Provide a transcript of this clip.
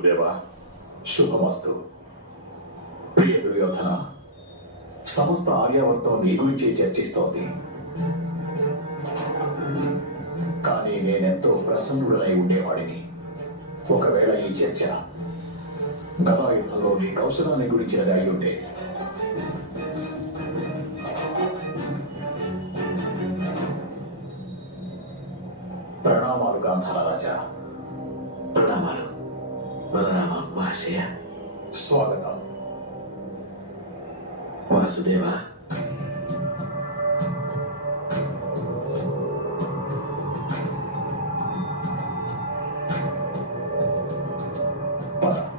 గురుదేవా, శుభమస్తు. ప్రియ దుర్యోధన, సమస్త ఆర్యావర్తం నీ గురించి చర్చిస్తోంది. కానీ నేనెంతో ప్రసన్నుడనై ఉండేవాడిని. ఒకవేళ ఈ చర్చ గదాయుద్ధంలో నీ కౌశలాన్ని గురించినది అయి ఉంటే. ప్రణామాలు గాంధార రాజా. ప్రణామాలు బలరామ మహాశయ. స్వాగతం. వాసుదేవ, పద.